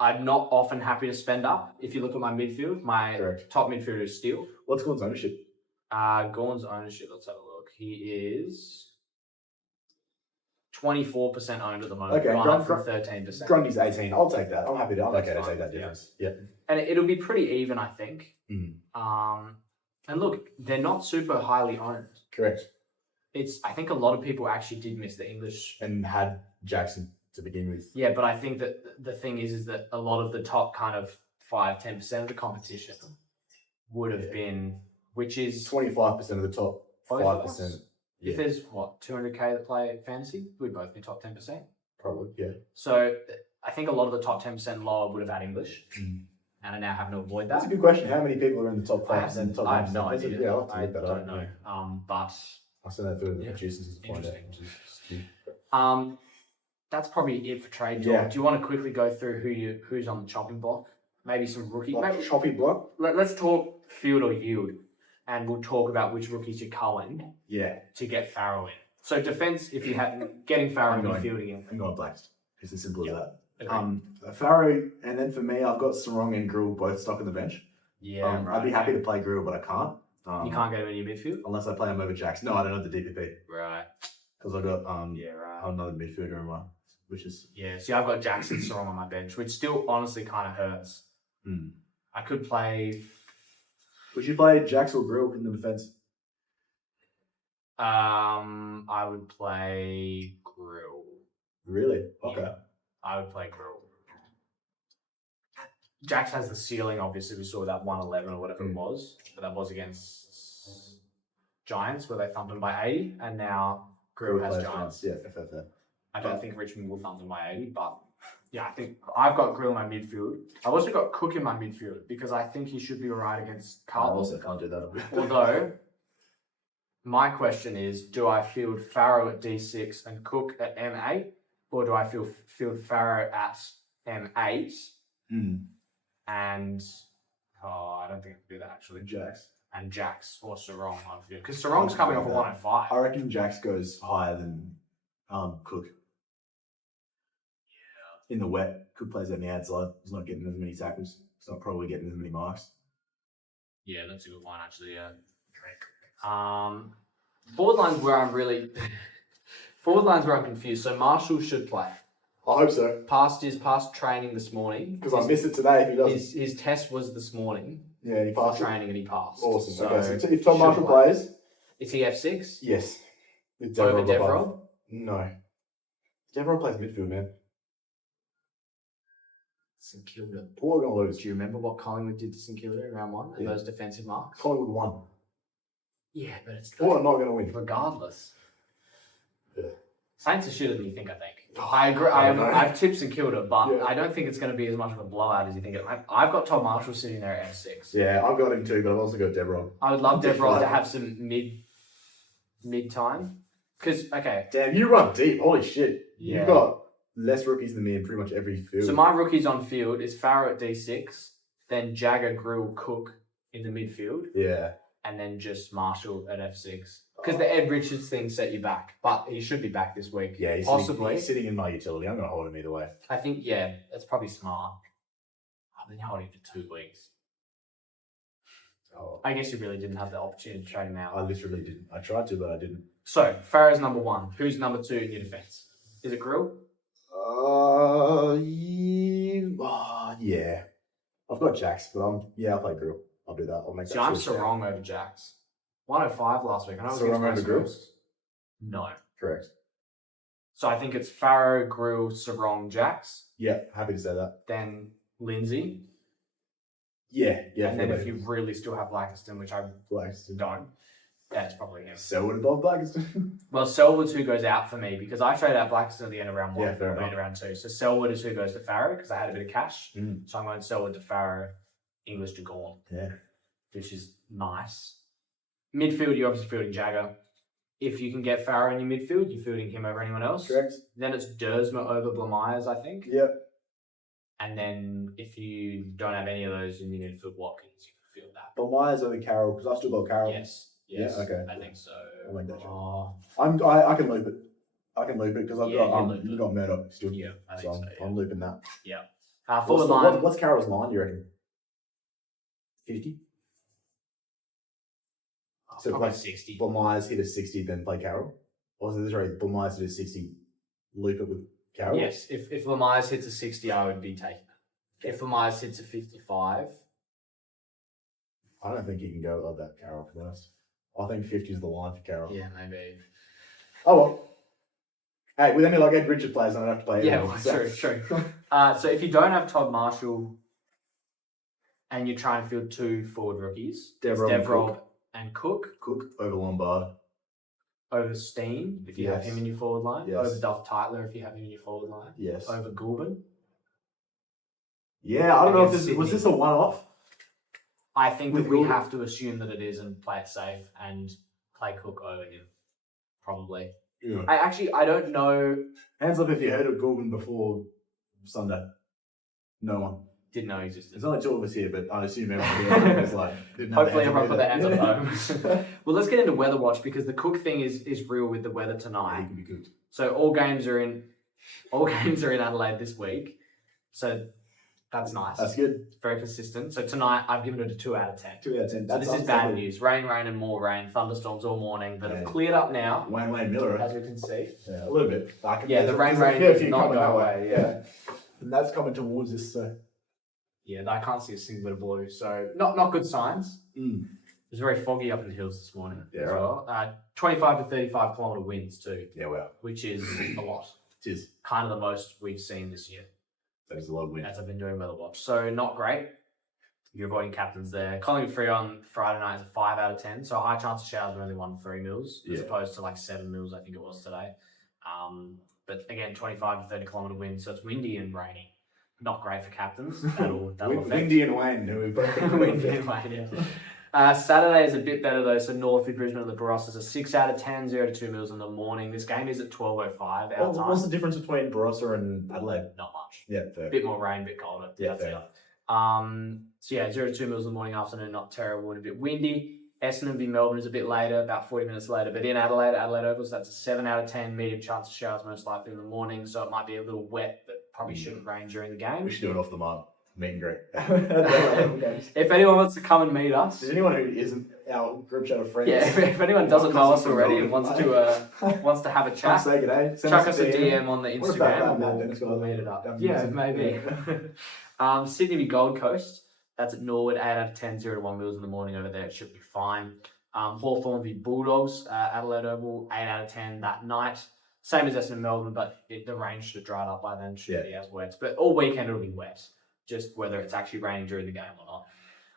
I'm not often happy to spend up. If you look at my midfield, my top midfielder is Steele. What's Gawn's ownership? Gawn's ownership, let's have a look. He is 24% owned at the moment. Okay, up from 13%. Grundy's 18. I'll take that. I'm okay to That's take that difference. Yeah. And it'll be pretty even, I think. Mm. And look, they're not super highly owned. Correct. I think a lot of people actually did miss the English. And had Jackson to begin with. Yeah, but I think that the thing is that a lot of the top kind of 5-10% of the competition would have been, which is 25% of the top, both of 5%. us. If there's 200k that play fantasy, we'd both be top 10%. Probably, yeah. So I think a lot of the top 10% lower would have had English, and I now have to avoid that. That's a good question. How many people are in the top 5%? Top I have no 10%? idea. Yeah, I'll have to I look that don't up. know. But I'll send that through the Yeah. producers to find out. Interesting. That's probably it for trade talk. Yeah. Do you want to quickly go through who's on the chopping block? Maybe some rookie. Like choppy block? Let's talk field or yield, and we'll talk about which rookies you're culling to get Farrow in. So defense, if you have getting Farrow in midfield again. I'm going Blacks. It's as simple as that. Okay. Farrow, and then for me, I've got Sarong and Grill both stuck on the bench. Yeah, right. I'd be happy to play Grill, but I can't. You can't get him in your midfield? Unless I play him over Jacks. No, I don't have the DPP. Right. Because I got right. another midfielder in my, which is See, I've got Jackson Sarong on my bench, which still honestly kind of hurts. I could play. Would you play Jacks or Grill in the defense? I would play Grill. Really? Okay. Yeah, I would play Grill. Jax has the ceiling, obviously. We saw that 111 or whatever it was, but that was against Giants where they thumped them by 80, and now Grill has Giants. Yeah, fair. I don't think Richmond will thump them by 80, but yeah, I think I've got Grill in my midfield. I've also got Cook in my midfield because I think he should be alright against Carlton. I also can't do that. Although, my question is, do I field Farrow at D6 and Cook at M8, or do I field Farrow at M8 and I don't think I can do that actually. Jacks. And Jax or Sarong on field because Sarong's coming off a 105. I reckon Jacks goes higher than Cook. Yeah. In the wet, Cook plays on the outside. He's not getting as many tackles. He's not probably getting as many marks. Yeah, that's a good one actually. Yeah. Forward lines where I'm really confused. So Marshall should play. I hope so. Passed training this morning. Because I missed it today if he doesn't. His test was this morning. Yeah, he passed training and he passed. Awesome. So okay, so if Tom Marshall plays, is he F6? Yes. Over Deverell? No. Deverell plays midfield, man. St Kilda. We're going to lose. Do you remember what Collingwood did to St Kilda in round 1? And those defensive marks? Collingwood won. Yeah, but it's not going to win. Regardless. Yeah. Saints are shitter than you think, I think. I agree. I have tips in Kilda, but I don't think it's going to be as much of a blowout as you think it might. I've got Tom Marshall sitting there at F6. Yeah, I've got him too, but I've also got Deverell. I would love Deverell to have some mid time. Because, okay. Damn, you run deep. Holy shit. Yeah. You've got less rookies than me in pretty much every field. So my rookies on field is Farrow at D6, then Jagger, Grill, Cook in the midfield. Yeah. And then just Marshall at F6. Because the Ed Richards thing set you back. But he should be back this week. Yeah, he's sitting in my utility. I'm going to hold him either way. I think, that's probably smart. I've been holding for 2 weeks. Oh. I guess you really didn't have the opportunity to trade him out. I literally didn't. I tried to, but I didn't. So, Farrow's number 1. Who's number 2 in your defence? Is it Grill? Yeah. I've got Jacks, but I'll play Grill. I'll do that. I'll make that. See, I'm Sarong over Jacks. 105 last week. I know Sarong over Grill? No. Correct. So I think it's Farrow, Grill, Sarong, Jacks. Yeah, happy to say that. Then Lindsay. Yeah. And then if you really still have Blackiston, which I don't, that's probably him. Selwood above Blackiston? Well, Selwood's who goes out for me because I traded out Blackiston at the end of round 1 Yeah, fair at the end of round 2. So Selwood is who goes to Farrow because I had a bit of cash. So I'm going Selwood to Farrow, English to Gawn. Yeah. Which is nice. Midfield, you're obviously fielding Jagger. If you can get Farrow in your midfield, you're fielding him over anyone else. Correct. Then it's Dersma over Blamires, I think. Yep. And then if you don't have any of those in your midfield, Watkins, you can field that. Blamires over Carroll, because I've still got Carroll. Yes. Yeah, okay. I think so. I'll make that choice. I can loop it. Because I've got Murdoch still. Yeah, I think so. I'm looping that. Yeah. Forward line. What's Carroll's line, you reckon? 50? So probably play 60. Blamires hit a 60, then play Carroll? Or is it Blamires hit a 60, loop it with Carroll? Yes, if Blamires hits a 60, I would be taking it. If Blamires hits a 55... I don't think you can go like that, Carroll, to be honest. I think 50 is the line for Carroll. Yeah, maybe. Oh well. Hey, with any like Ed Richard players, I don't have to play. Yeah, anyone, well, so. true. So if you don't have Todd Marshall and you're trying to field 2 forward rookies, Devrol and Cook. Cook over Lombard. Over Steen, if you have him in your forward line. Yes. Over Duff Tytler, if you have him in your forward line. Yes. Over Goulburn. Yeah, I don't know if Against was this a one-off? I think With that we Goulburn? have to assume that it is and play it safe and play Cook over him. Probably. Yeah. I don't know. Hands up if you heard of Goulburn before Sunday. No one. Didn't know he existed. There's only 2 of us here, but I assume everyone was like, didn't have Hopefully their everyone put their hands hands on home. Well, let's get into weather watch because the Cook thing is real with the weather Yeah, tonight. he can be good. So all games are in Adelaide this week. So that's nice. That's good. Very consistent. So tonight I've given it a 2 out of 10. 2 out of 10. So this is bad news. Rain, and more rain. Thunderstorms all morning that have cleared up now, Wayne Miller. as we can see. Yeah, a little bit. The rain there's is not going away. Yeah. And that's coming towards us. So. Yeah, I can't see a single bit of blue. So not good signs. Mm. It was very foggy up in the hills this morning. Yeah, as well. 25 to 35 kilometre winds too. Yeah, well. Which is a lot. It is. Kind of the most we've seen this year. That is a lot of wind. As I've been doing weather watch. So not great. You're avoiding captains there. Collingwood Free on Friday night is a 5 out of 10. So a high chance of showers, but only 1 3 mils, as opposed to like 7 mils, I think it was today. But again, 25 to 30 kilometre wind, so it's windy and rainy. Not great for captains at all. Windy and Wayne, who we both Windy and Wayne, yeah. Saturday is a bit better though. So North with Brisbane and the Barossa is a 6 out of 10, 0 to 2 mils in the morning. This game is at 12:05 our time. What's the difference between Barossa and Adelaide? Not much. Yeah, fair. Bit more rain, bit colder. Yeah, That's fair it. enough. So yeah, 0 to 2 mils in the morning, afternoon, not terrible and a bit windy. Essendon v Melbourne is a bit later, about 40 minutes later, but in Adelaide Oval, so that's a 7 out of 10, medium chance of showers most likely in the morning, so it might be a little wet, but probably shouldn't rain during the game. We should do it off the mark. Meet and greet. If anyone wants to come and meet us, Is anyone who isn't our group chat of friends? yeah, if anyone doesn't know us already and wants to have a chat, say good day. chuck us a DM on the What if that Instagram Matt and Dennis we'll guy? meet it up. That'd be Yeah, amazing. maybe. Sydney v Gold Coast, that's at Norwood, 8 out of 10, 0 to 1 mils in the morning over there. It should be fine. Hawthorn v Bulldogs, Adelaide Oval, 8 out of 10 that night. Same as Essendon Melbourne, but the rain should have dried up by then. Should be as wet. But all weekend it'll be wet, just whether it's actually raining during the game or not.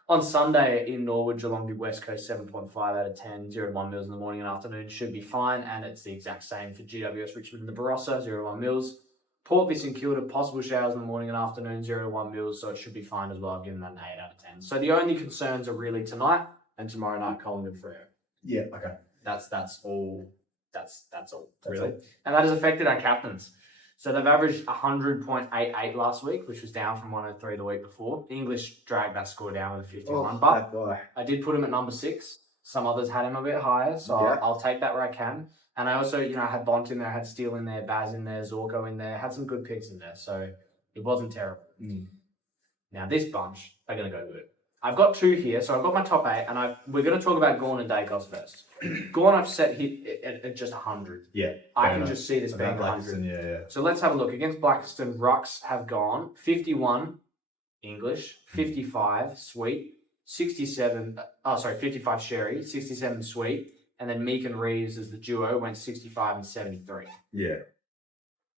On Sunday in Norwood, Geelong v West Coast, 7.5 out of 10, 0 to 1 mils in the morning and afternoon should be fine. And it's the exact same for GWS Richmond and the Barossa, 0 to 1 mils. Port v St Kilda, possible showers in the morning and afternoon, 0 to 1 mils, so it should be fine as well. I've given that an 8 out of 10. So the only concerns are really tonight and tomorrow night, Collingwood Freo. Yeah, okay. That's all. That's all, really. And that has affected our captains. So they've averaged 100.88 last week, which was down from 103 the week before. The English dragged that score down with a 51. But I did put him at number 6. Some others had him a bit higher, so I'll take that where I can. And I also, had Bont in there, I had Steele in there, Baz in there, Zorko in there, had some good picks in there. So it wasn't terrible. Now this bunch are going to go good. I've got 2 here, so I've got my top 8, and we're going to talk about Gawn and Dacos first. Gawn I've set hit at just 100. Yeah. I can just see this being 100. Yeah. So let's have a look. Against Blackiston, Rucks have gone 51 English, 55 Sweet, 55 Sherry, 67 Sweet, and then Meek and Reeves as the duo went 65 and 73. Yeah.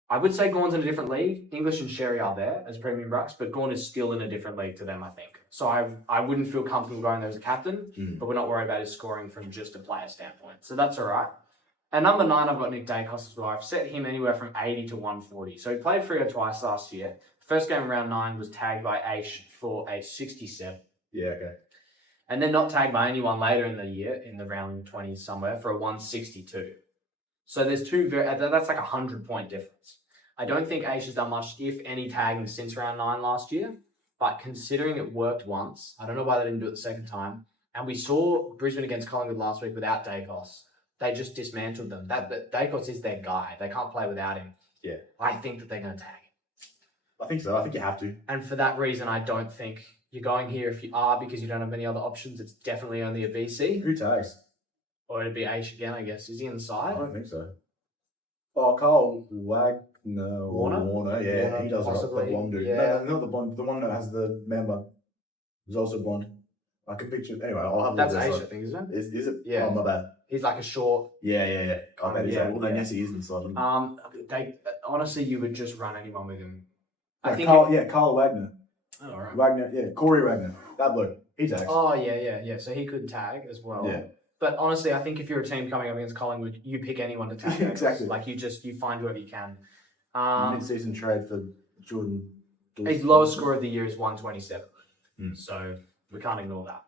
I would say Gawn's in a different league. English and Sherry are there as premium rucks, but Gawn is still in a different league to them, I think. So I wouldn't feel comfortable going there as a captain, but we're not worried about his scoring from just a player standpoint. So that's all right. At number 9, I've got Nick Dacos as well. I've set him anywhere from 80 to 140. So he played Freo twice last year. First game in round 9 was tagged by Aish for a 67. Yeah, okay. And then not tagged by anyone later in the year, in the round 20s somewhere, for a 162. So there's that's like a 100-point difference. I don't think Aish has done much, if any, tagging since round 9 last year. But considering it worked once, I don't know why they didn't do it the second time. And we saw Brisbane against Collingwood last week without Dacos. They just dismantled them. That Dacos is their guy. They can't play without him. Yeah. I think that they're going to tag him. I think so. I think you have to. And for that reason, I don't think you're going here if you are, because you don't have any other options. It's definitely only a VC. Who tags? Or it'd be Aish again, I guess. Is he inside? I don't think so. Oh, Carl Warner, yeah, Warner, he does possibly. the blonde dude. Yeah. No, not the blonde. The one that has the member. Who's also blonde. I can picture. Anyway, I'll have a That's look at Asia, this. I think, isn't it? Is it? Yeah. Oh, my bad. He's like a short. Yeah. I bet he's Yeah, like, well, then yeah. yes, he is inside. They honestly, you would just run anyone with him. No, I think. Carl Wagner. Oh, all right. Wagner, yeah, Corey Wagner. That bloke. He tags. Oh yeah. So he could tag as well. Yeah. But honestly, I think if you're a team coming up against Collingwood, you pick anyone to tag. Exactly. Like you find whoever you can. Mid-season trade for Jordan. His lowest score of the year is 127. So we can't ignore that.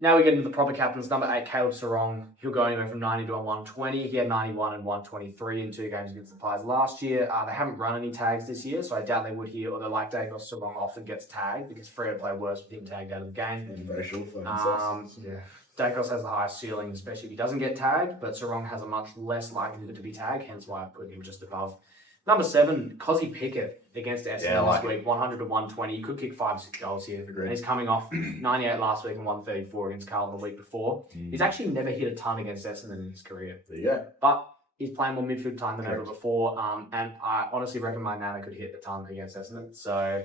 Now we get into the proper captains. Number 8, Caleb Sarong. He'll go anywhere from 90 to 120. He had 91 and 123 in 2 games against the Pies last year. They haven't run any tags this year, so I doubt they would here. Although, like Dacos, Sarong often gets tagged because Freo play worse with him tagged out of the game. And very short for Yeah. Dacos has the highest ceiling, especially if he doesn't get tagged, but Sarong has a much less likelihood to be tagged, hence why I put him just above. Number 7, Cozzy Pickett against Essendon this week, 100 to 120. He could kick 5 or 6 goals here. Agreed. And he's coming off 98 last week and 134 against Carlton the week before. He's actually never hit a ton against Essendon in his career. There you go. But he's playing more midfield time than ever before. And I honestly reckon my Nana could hit a ton against Essendon. So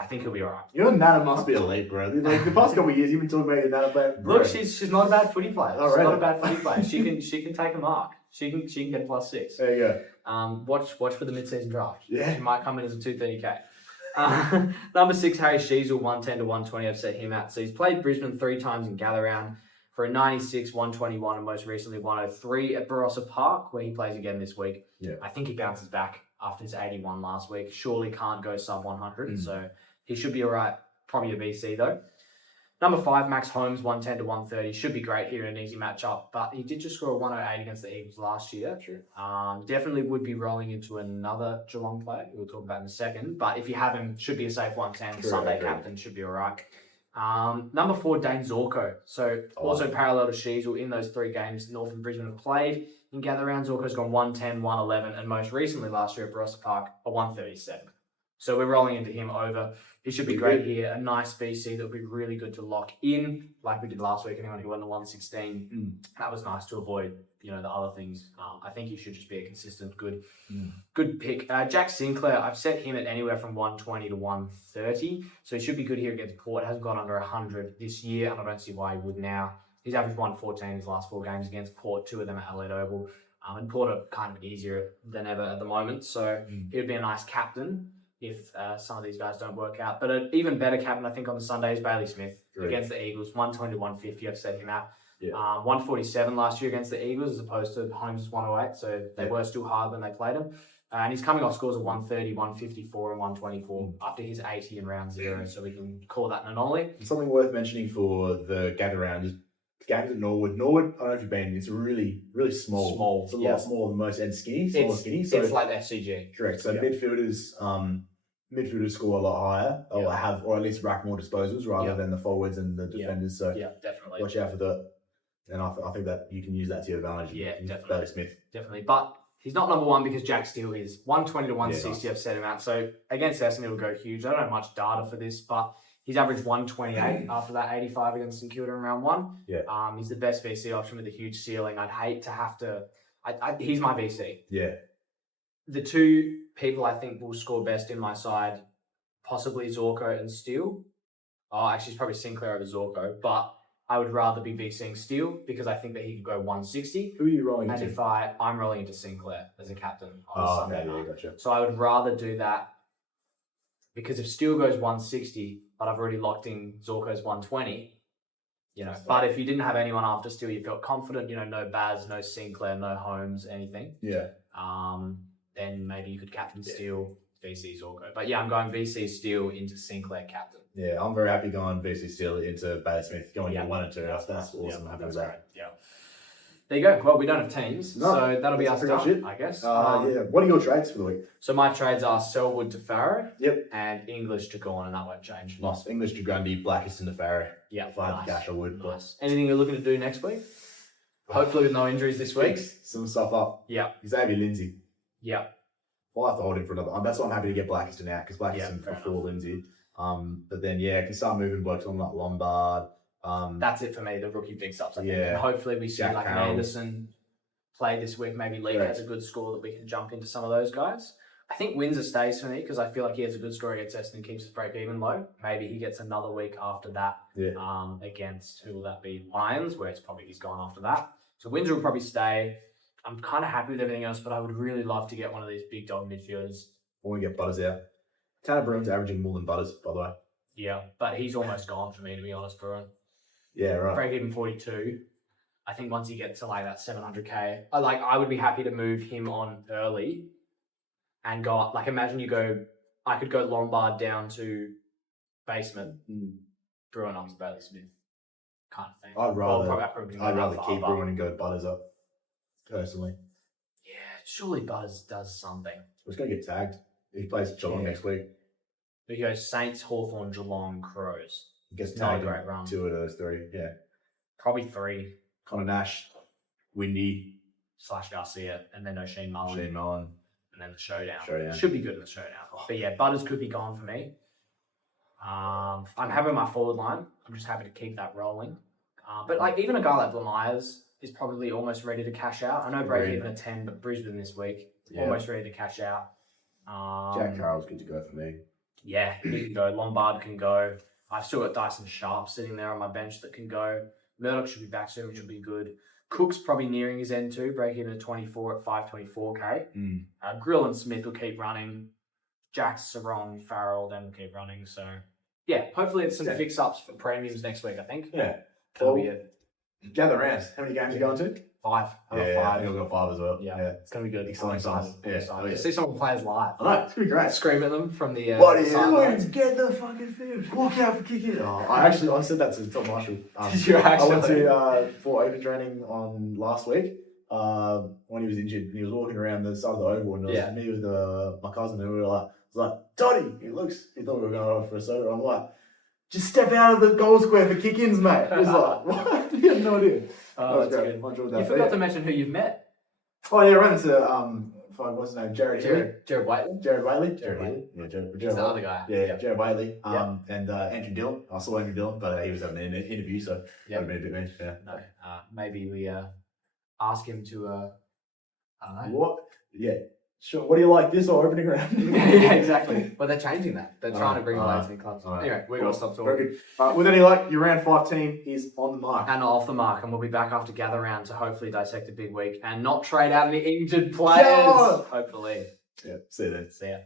I think he'll be all right. Your Nana must be elite, bro. Like the past couple of years, you've been talking about your Nana player. Look, she's not a bad footy player. Oh, she's really? not a bad footy player. She can take a mark. She can get a +6. There you go. Watch for the mid-season draft. Yeah. She might come in as a 230k. Number 6, Harry Sheasel, 110 to 120. I've set him out. So he's played Brisbane 3 times in gather round for a 96, 121, and most recently 103 at Barossa Park, where he plays again this week. Yeah. I think he bounces back after his 81 last week. Surely can't go sub 100, so he should be all right. Probably a VC though. Number 5, Max Holmes, 110 to 130. Should be great here in an easy matchup, but he did just score a 108 against the Eagles last year. True. Definitely would be rolling into another Geelong player, who we'll talk about in a second, but if you have him, should be a safe 110. True, Sunday agreed. captain, should be all right. Number 4, Dane Zorko. So also parallel to Sheasel in those 3 games North and Brisbane have played. In gather round, Zorko's gone 110, 111, and most recently last year at Barossa Park, a 137. So we're rolling into him over. He should be great here. A nice VC that would be really good to lock in, like we did last week. Anyone who won the 116, that was nice to avoid, the other things. I think he should just be a consistent, good pick. Jack Sinclair, I've set him at anywhere from 120 to 130. So he should be good here against Port. Hasn't gone under 100 this year, and I don't see why he would now. He's averaged 114 in his last 4 games against Port, 2 of them at Adelaide Oval. And Port are kind of easier than ever at the moment. So he would be a nice captain if some of these guys don't work out. But an even better captain, I think, on the Sunday is Bailey Smith against the Eagles. 120 to 150, I've set him out. Yeah. 147 last year against the Eagles as opposed to Holmes' 108. So they were still hard when they played him. And he's coming off scores of 130, 154, and 124 after his 80 in round 0. So we can call that an anomaly. Something worth mentioning for the gather round is games at Norwood. Norwood, I don't know if you've been, it's really, really small. It's a lot smaller than most, and skinny, skinny. So it's like FCG. Correct. So midfielders score a lot higher, or at least rack more disposals rather than the forwards and the defenders. So definitely. Watch out for that. And I think that you can use that to your advantage. Yeah, definitely. Bailey Smith. Definitely. But he's not number 1 because Jack Steele is. 120 to 160, I've set him out. So against Essendon, it'll go huge. I don't have much data for this, but he's averaged 128 after that 85 against St Kilda in round 1. Yeah. He's the best VC option with a huge ceiling. I'd hate to have to... he's my VC. Yeah. The 2 people I think will score best in my side, possibly Zorko and Steele. Oh, actually, it's probably Sinclair over Zorko, but I would rather be VCing Steele because I think that he could go 160. Who are you rolling and into? if I'm rolling into Sinclair as a captain on Sunday night. Yeah, gotcha. So I would rather do that because if Steele goes 160, but I've already locked in Zorko's 120, But if you didn't have anyone after Steele, you felt confident, no Baz, no Sinclair, no Holmes, anything. Yeah. Then maybe you could captain Steele, VC Zorko. But yeah, I'm going VC Steele into Sinclair captain. Yeah, I'm very happy going VC Steele into Bailey Smith, going to 1 and 2. That's awesome. Yeah, I'm happy with that. Yeah. There you go. Well, we don't have teams, so that'll be us pretty much done, it. I guess. What are your trades for the week? So my trades are Selwood to Farrow. Yep. And English to Gorn, and that won't change. Nice. English to Grundy, Blackist into Farrow. Yeah. If I had the cash, I would. Nice. Anything you're looking to do next week? Hopefully with no injuries this week. Fix some stuff up. Yeah. Xavier Lindsay. Yeah. I'll have to hold him for another. That's why I'm happy to get Blackiston out because Blackiston fair before Lindsay. But then I can start moving blokes on like Lombard. That's it for me. The rookie fix ups. I think. Yeah. And hopefully we see Jack like Carroll. Anderson play this week. Maybe Lee has a good score that we can jump into some of those guys. I think Windsor stays for me because I feel like he has a good story against Essendon, keeps his break even low. Maybe he gets another week after that against, who will that be? Lions, where it's probably he's gone after that. So Windsor will probably stay. I'm kind of happy with everything else, but I would really love to get one of these big dog midfielders. I want to get Butters out. Tanner Bruin's averaging more than Butters, by the way. Yeah, but he's almost gone for me, to be honest, Bruin. Yeah, right. Break even 42. I think once you get to like that 700k, I would be happy to move him on early and go up. Like, imagine I could go Lombard down to basement, Bruin on Bailey Smith kind of thing. I'd rather keep Bruin. Bruin and go Butters up, personally. Yeah, surely Butters does something. He's going to get tagged. He plays Geelong next week. He goes Saints, Hawthorn, Geelong, Crows. He gets Not a tagged great run. 2 of those 3, yeah. Probably 3. Connor Nash, Windy, / Garcia, and then O'Shane Mullen. And then the showdown. Should be good in the showdown. But yeah, Butters could be gone for me. I'm happy with my forward line. I'm just happy to keep that rolling. But like even a guy like Blamires is probably almost ready to cash out. I know break even at 10, but Brisbane this week, almost ready to cash out. Jack Carroll's good to go for me. Yeah, he can go. Lombard can go. I've still got Dyson Sharp sitting there on my bench that can go. Murdoch should be back soon, which will be good. Cook's probably nearing his end too, break even at 24 at 524k. Grill and Smith will keep running. Jack, Sarong, Farrell, then will keep running. So, yeah, hopefully it's some fix-ups for premiums next week, I think. Yeah. That'll be it. Gather round. How many games are you going to? 5. I think I've got 5 as well. Yeah. It's going to be good. Exciting times. Yeah. See some of the players live. I know, it's going to be great. Scream at them from the what are you sidelines. doing? Get the fucking field. Walk out for kicking. I said that to Tom Marshall. Did you actually? I went to for open training on last week when he was injured, and he was walking around the side of the oval, and it was me with my cousin, and we were like, Toddy, he thought we were going off for a soda. I'm like, just step out of the goal square for kick-ins, mate. He was like, what? He had no idea. Oh, that's good. You forgot to mention who you've met. Oh yeah, I ran into what's his name? Jared Whateley. Jared Whateley. Yeah, Jared He's the other guy. Yeah, Jared Whateley. And Andrew Dillon. I saw Andrew Dillon, but he was having an interview, so that would have been a bit mean. Yeah. No, maybe we ask him to. I don't know. What? Yeah. Sure. What do you like, this or opening round? Yeah, exactly. Well, they're changing that. They're trying to bring away to new clubs. Anyway, we're going to stop talking. Very good. With any luck, your round 5 team is on the mark. And off the mark. And we'll be back after gather round to hopefully dissect a big week and not trade out any injured players. Hopefully. Yeah. See you then. See ya.